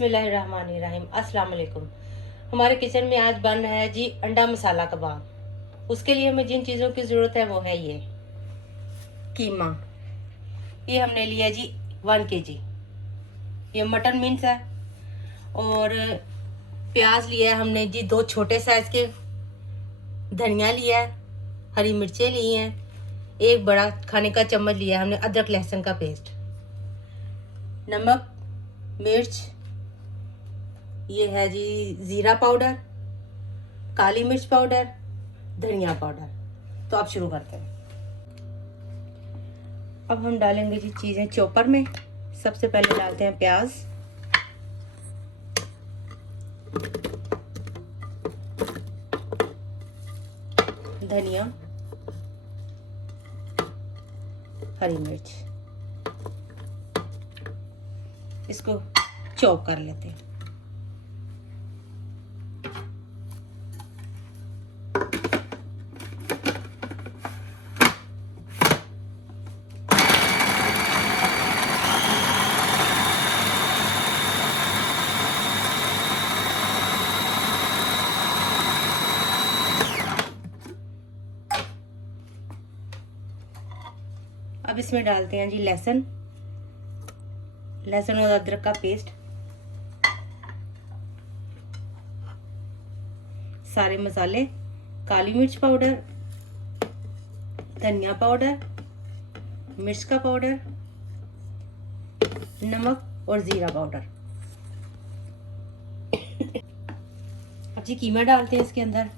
बिस्मिल्लाहिर्रहमानिर्रहीम। अस्सलाम वालेकुम। हमारे किचन में आज बन रहा है जी अंडा मसाला कबाब। उसके लिए हमें जिन चीज़ों की ज़रूरत है वो है ये कीमा। ये हमने लिया जी 1 kg। ये मटन मिन्स है। और प्याज लिया है हमने जी 2 छोटे साइज़ के। धनिया लिया है, हरी मिर्चें ली हैं, 1 बड़ा खाने का चम्मच लिया है हमने अदरक लहसुन का पेस्ट, नमक, मिर्च, ये है जी ज़ीरा पाउडर, काली मिर्च पाउडर, धनिया पाउडर। तो अब शुरू करते हैं। अब हम डालेंगे जी चीज़ें चॉपर में। सबसे पहले डालते हैं प्याज, धनिया, हरी मिर्च। इसको चॉप कर लेते हैं। अब इसमें डालते हैं जी लहसुन और अदरक का पेस्ट, सारे मसाले, काली मिर्च पाउडर, धनिया पाउडर, मिर्च का पाउडर, नमक और जीरा पाउडर। अब जी कीमा डालते हैं इसके अंदर।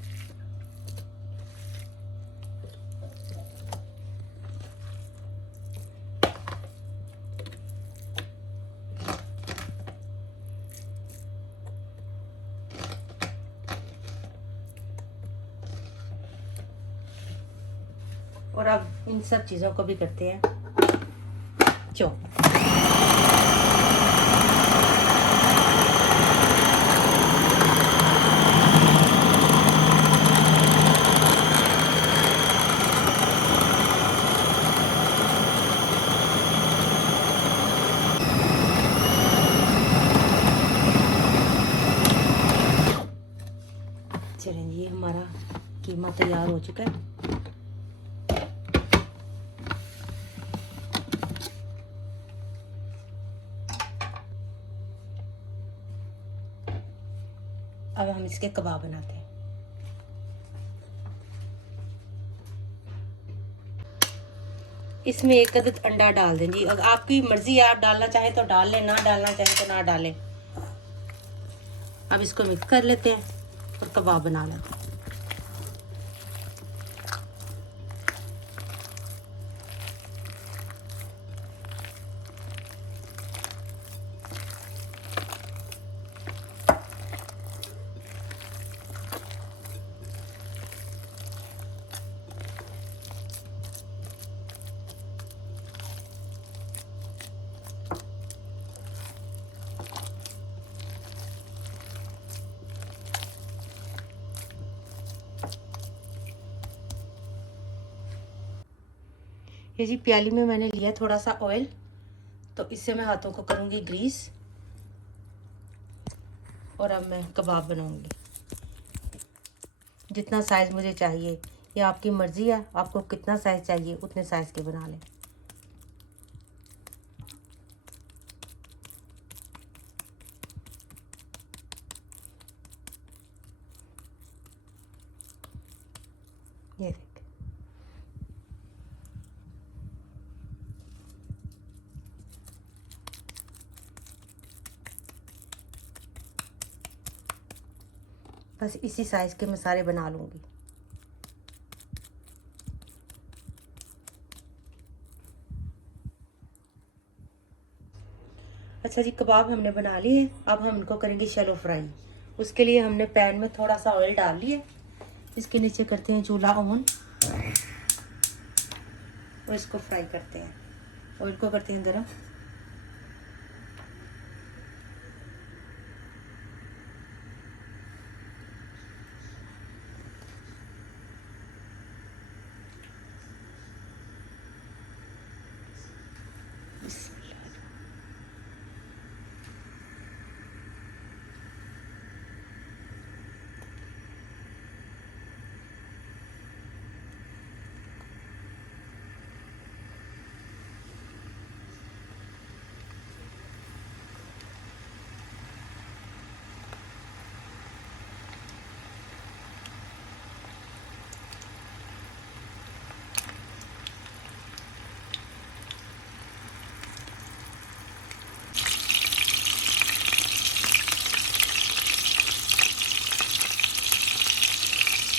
और अब इन सब चीज़ों को भी करते हैं चॉप। चलें, ये हमारा कीमा तैयार हो चुका है। अब हम इसके कबाब बनाते हैं। इसमें 1 अदद अंडा डाल दें जी। अगर आपकी मर्जी है, आप डालना चाहें तो डाल लें, ना डालना चाहें तो ना डालें। अब इसको मिक्स कर लेते हैं और कबाब बना लेते हैं। ये जी प्याली में मैंने लिया थोड़ा सा ऑयल, तो इससे मैं हाथों को करूँगी ग्रीस। और अब मैं कबाब बनाऊँगी। जितना साइज़ मुझे चाहिए, ये आपकी मर्ज़ी है, आपको कितना साइज़ चाहिए उतने साइज़ के बना लें। ये देख, बस इसी साइज़ के मैं सारे बना लूँगी। अच्छा जी, कबाब हमने बना लिए। अब हम इनको करेंगे शैलो फ्राई। उसके लिए हमने पैन में थोड़ा सा ऑयल डाल लिया। इसके नीचे करते हैं चूल्हा ऑन और इसको फ्राई करते हैं। ऑयल को करते हैं गरम।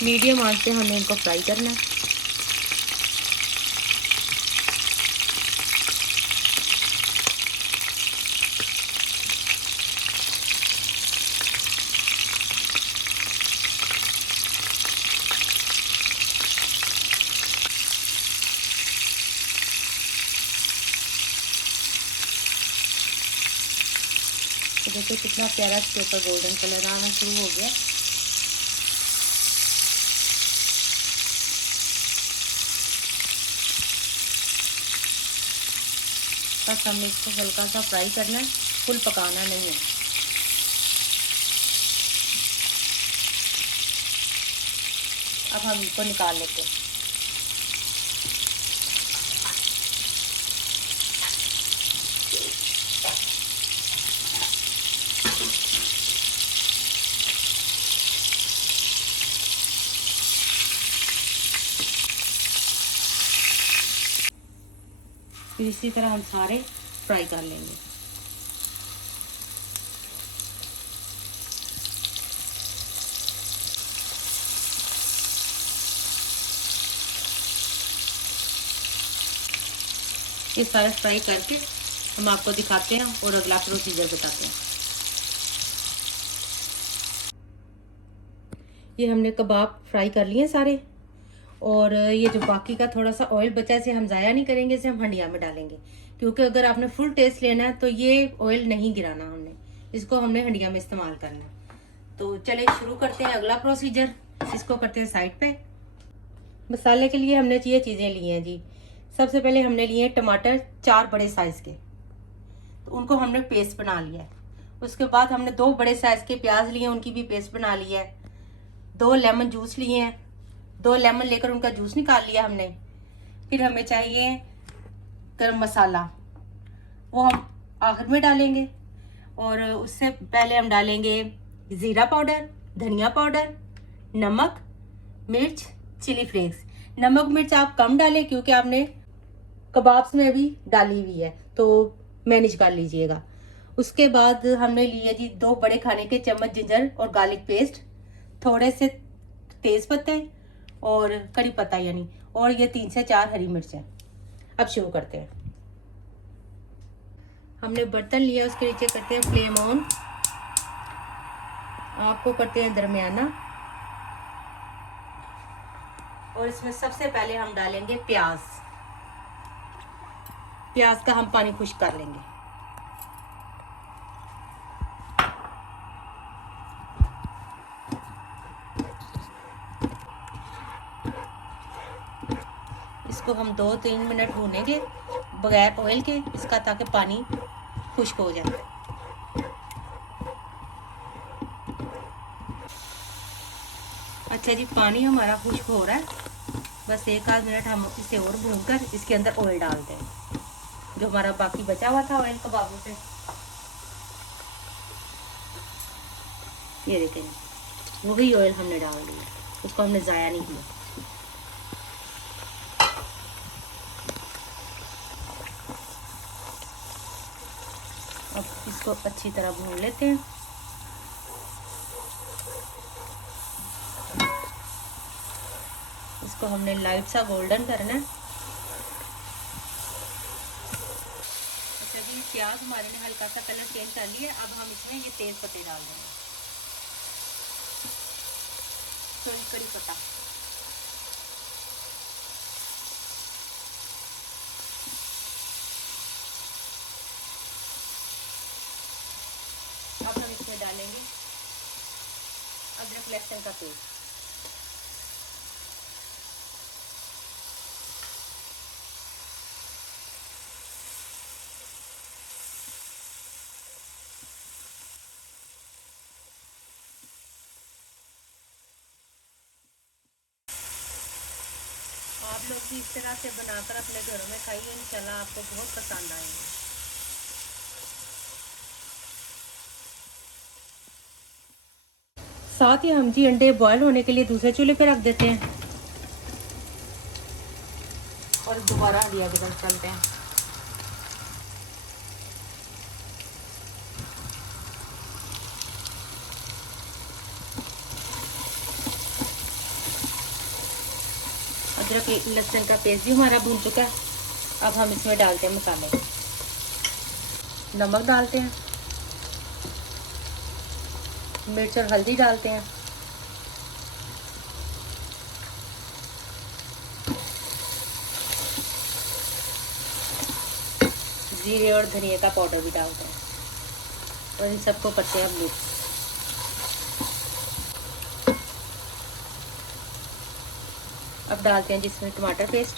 मीडियम आंच पे हमें इनको फ्राई करना है। तो देखो कितना प्यारा इसके ऊपर गोल्डन कलर आना शुरू हो गया। बस हमने इसको हल्का सा फ्राई करना है, फुल पकाना नहीं है। अब हम इनको निकाल लेते हैं। फिर इसी तरह हम सारे फ्राई कर लेंगे। ये सारे फ्राई करके हम आपको दिखाते हैं और अगला प्रोसीजर बताते हैं। ये हमने कबाब फ्राई कर लिए सारे, और ये जो बाकी का थोड़ा सा ऑयल बचा है इसे हम ज़ाया नहीं करेंगे, इसे हम हंडिया में डालेंगे, क्योंकि अगर आपने फुल टेस्ट लेना है तो ये ऑयल नहीं गिराना, हमने इसको हमने हंडिया में इस्तेमाल करना है। तो चलिए शुरू करते हैं अगला प्रोसीजर। इसको करते हैं साइड पे। मसाले के लिए हमने ये चीज़ें ली हैं जी। सबसे पहले हमने लिए टमाटर 4 बड़े साइज़ के, तो उनको हमने पेस्ट बना लिया है। उसके बाद हमने 2 बड़े साइज़ के प्याज लिए, उनकी भी पेस्ट बना ली है। 2 लेमन जूस लिए हैं, 2 लेमन लेकर उनका जूस निकाल लिया हमने। फिर हमें चाहिए गरम मसाला, वो हम आखिर में डालेंगे, और उससे पहले हम डालेंगे ज़ीरा पाउडर, धनिया पाउडर, नमक, मिर्च, चिली फ्लेक्स। नमक मिर्च आप कम डालें क्योंकि आपने कबाब्स में भी डाली हुई है, तो मैनेज कर लीजिएगा। उसके बाद हमने लिए जी 2 बड़े खाने के चम्मच जिंजर और गार्लिक पेस्ट, थोड़े से तेज पत्ते और करी पत्ता यानी, और ये 3 से 4 हरी मिर्च है। अब शुरू करते हैं। हमने बर्तन लिया, उसके नीचे करते हैं फ्लेम ऑन, आपको करते हैं दरमियाना, और इसमें सबसे पहले हम डालेंगे प्याज। प्याज का हम पानी खुश्क कर लेंगे। इसको हम 2-3 मिनट भूनेंगे बगैर ऑयल के, इसका, ताकि पानी खुश्क हो जाए। अच्छा जी, पानी हमारा खुश्क हो रहा है। बस 1-आध मिनट हम इसे और भूनकर इसके अंदर ऑयल डाल दें, जो हमारा बाकी बचा हुआ था ऑयल कबाबों से। ये देखें, वही ऑयल हमने डाल दिया, उसको हमने ज़ाया नहीं किया। अब इसको अच्छी तरह भून लेते हैं। इसको हमने लाइट सा गोल्डन करना है। अच्छा जी, प्याज हमारे ने हल्का सा कलर चेंज कर लिया। अब हम इसमें ये तेज पत्ते डाल देंगे, थोड़ी कड़ी पत्ता, अब हम इसमें डालेंगे अदरक लहसुन का पेस्ट। आप लोग भी इस तरह से बनाकर अपने घरों में खाइए, इंशाल्लाह आपको बहुत पसंद आएंगे। साथ ही हम जी अंडे बॉयल होने के लिए दूसरे चूल्हे पे रख देते हैं, और दोबारा हंडिया की तरफ चलते हैं। अदरक लहसुन का पेस्ट भी हमारा भून चुका है। अब हम इसमें डालते हैं मसाले। नमक डालते हैं, मिर्च और हल्दी डालते हैं, जीरे और धनिया का पाउडर भी डालते हैं और इन सबको करते हैं मिक्स। अब डालते हैं जिसमें टमाटर पेस्ट,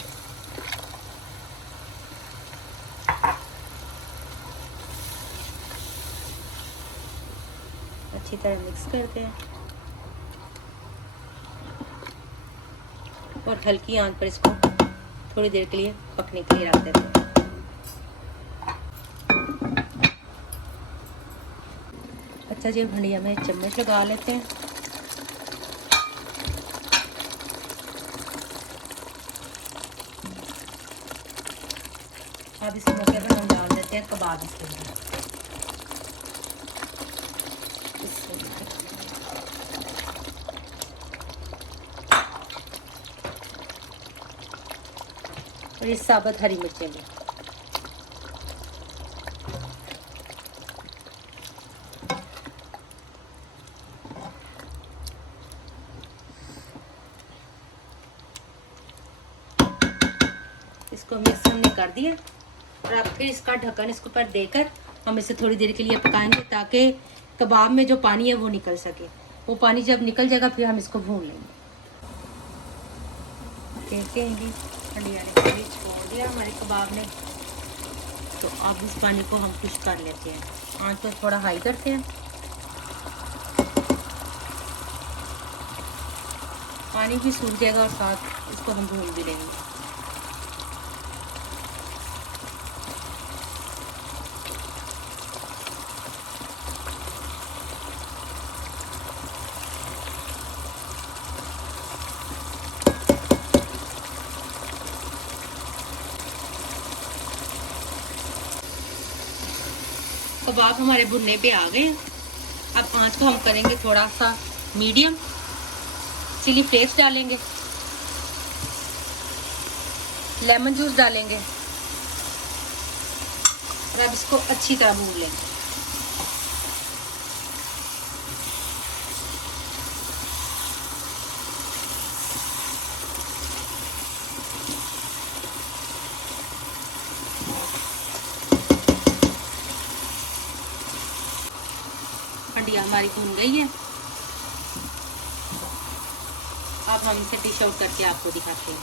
अच्छी तरह मिक्स करते हैं और हल्की आंच पर इसको थोड़ी देर के लिए पकने के लिए रख देते हैं। अच्छा जी, भंडिया में चम्मच लगा लेते हैं। अब इस मौके पर हम डाल देते हैं कबाब इसके अंदर। और ये साबुत हरी मिर्चें भी। इसको मिक्स हमने कर दिया और अब फिर इसका ढक्कन इसके ऊपर देकर हम इसे थोड़ी देर के लिए पकाएंगे ताकि कबाब में जो पानी है वो निकल सके। वो पानी जब निकल जाएगा फिर हम इसको भून लेंगे। देखते हैं जी, भंडिया ने पानी छोड़ दिया हमारे कबाब ने, तो अब इस पानी को हम खुश्क कर लेते हैं। आंच को थोड़ा हाई करते हैं, पानी भी सूख जाएगा और साथ इसको हम भून भी लेंगे। कबाब हमारे भुनने पे आ गए। अब आंच को हम करेंगे थोड़ा सा मीडियम। चिली फ्लेक्स डालेंगे, लेमन जूस डालेंगे और अब इसको अच्छी तरह भून लेंगे। भंडिया हमारी भून गई है। अब हम इसे डिश आउट करके आपको दिखाते हैं।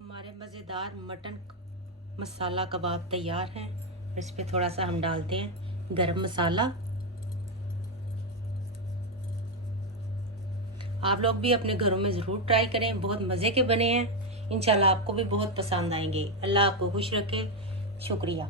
हमारे मज़ेदार मटन मसाला कबाब तैयार है। इस पे थोड़ा सा हम डालते हैं गरम मसाला। आप लोग भी अपने घरों में ज़रूर ट्राई करें, बहुत मज़े के बने हैं। इंशाल्लाह आपको भी बहुत पसंद आएंगे। अल्लाह आपको खुश रखे। शुक्रिया।